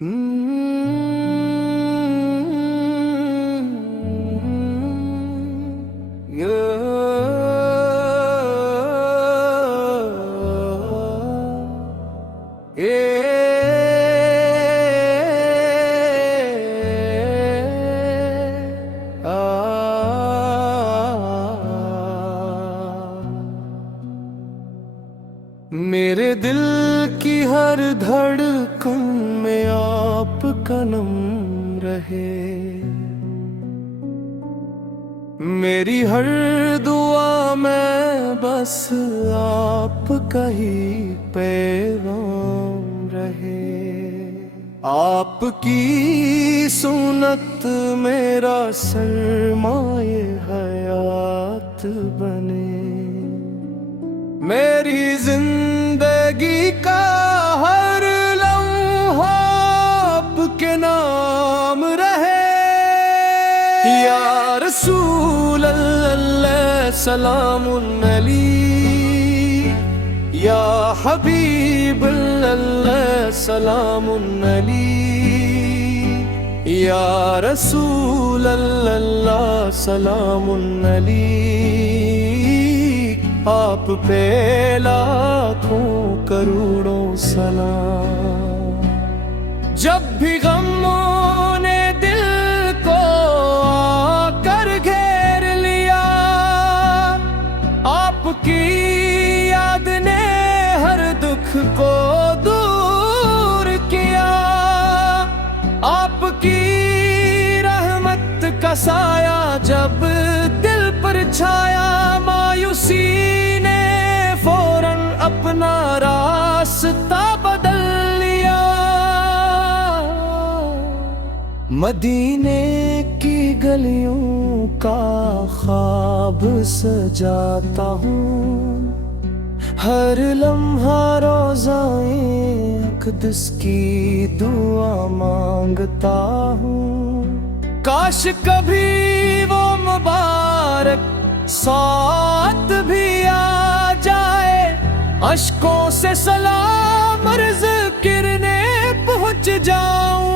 میرے دل کی ہر دھڑکن میں آپ کا نام رہے، میری ہر دعا میں بس آپ کا ہی پیغام رہے۔ آپ کی سنت میرا سرمایہ حیات بنے، میری زندگی کا ہر لمحہ آپ کے نام رہے۔ یا رسول اللہ سلام علیک، یا حبیب اللہ سلام علیک، یا رسول اللہ سلام علیک، آپ پہ لاکھوں کروڑوں سلام۔ جب بھی غموں نے دل کو آ کر گھیر لیا، آپ کی یاد نے ہر دکھ کو دور کیا۔ آپ کی رحمت کا سایہ جب دل پر چھایا، مایوسی نے فوراً اپنا راستہ بدل لیا۔ مدینے کی گلیوں کا خواب سجاتا ہوں، ہر لمحہ روضائے اقدس کی دعا مانگتا ہوں۔ کاش کبھی وہ مبارک ساتھ بھی آ جائے، اشکوں سے سلام عرض کرنے پہنچ جاؤں۔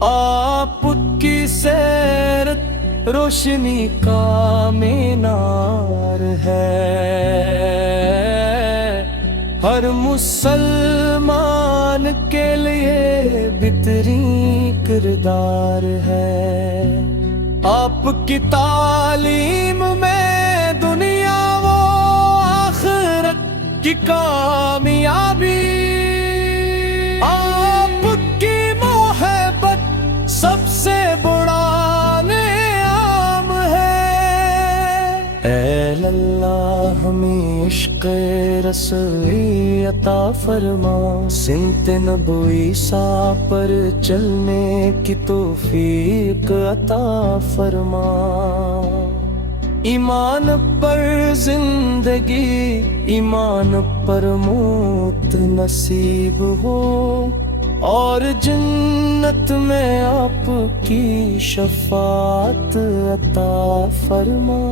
آپ کی سیرت روشنی کا مینار ہے، ہر مسلمان کے لیے بہترین کردار ہے۔ آپ کی تعلیم میں دنیا و آخرت کی کامیابی، آپ کی محبت سب سے بڑا نعام ہے۔ اے اللہ ہمیں عشق رسولی عطا فرما، سمت نبوی سا پر چلنے کی توفیق عطا فرما۔ ایمان پر زندگی، ایمان پر موت نصیب ہو، اور جنت میں آپ کی شفاعت عطا فرما۔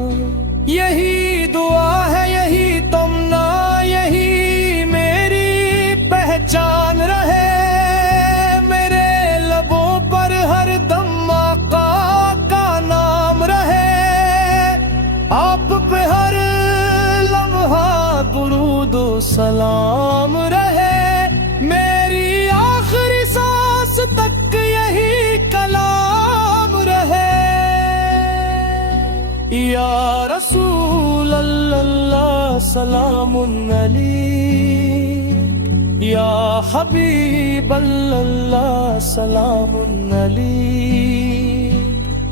یہی دعا ہے، یہی تمنا، یہی میری پہچان رہے، میرے لبوں پر ہر دم آقا کا نام رہے، آپ پہ ہر لمحہ درود و سلام رہے، میری آخری سانس تک یہی کلام رہے۔ یا رسول اللہ سلام علیک، یا حبیب اللہ سلام علیک،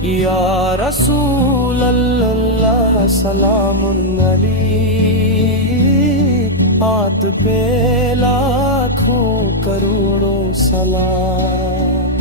یا رسول اللہ سلام علیک، آپ پہ لاکھوں کروڑوں سلام۔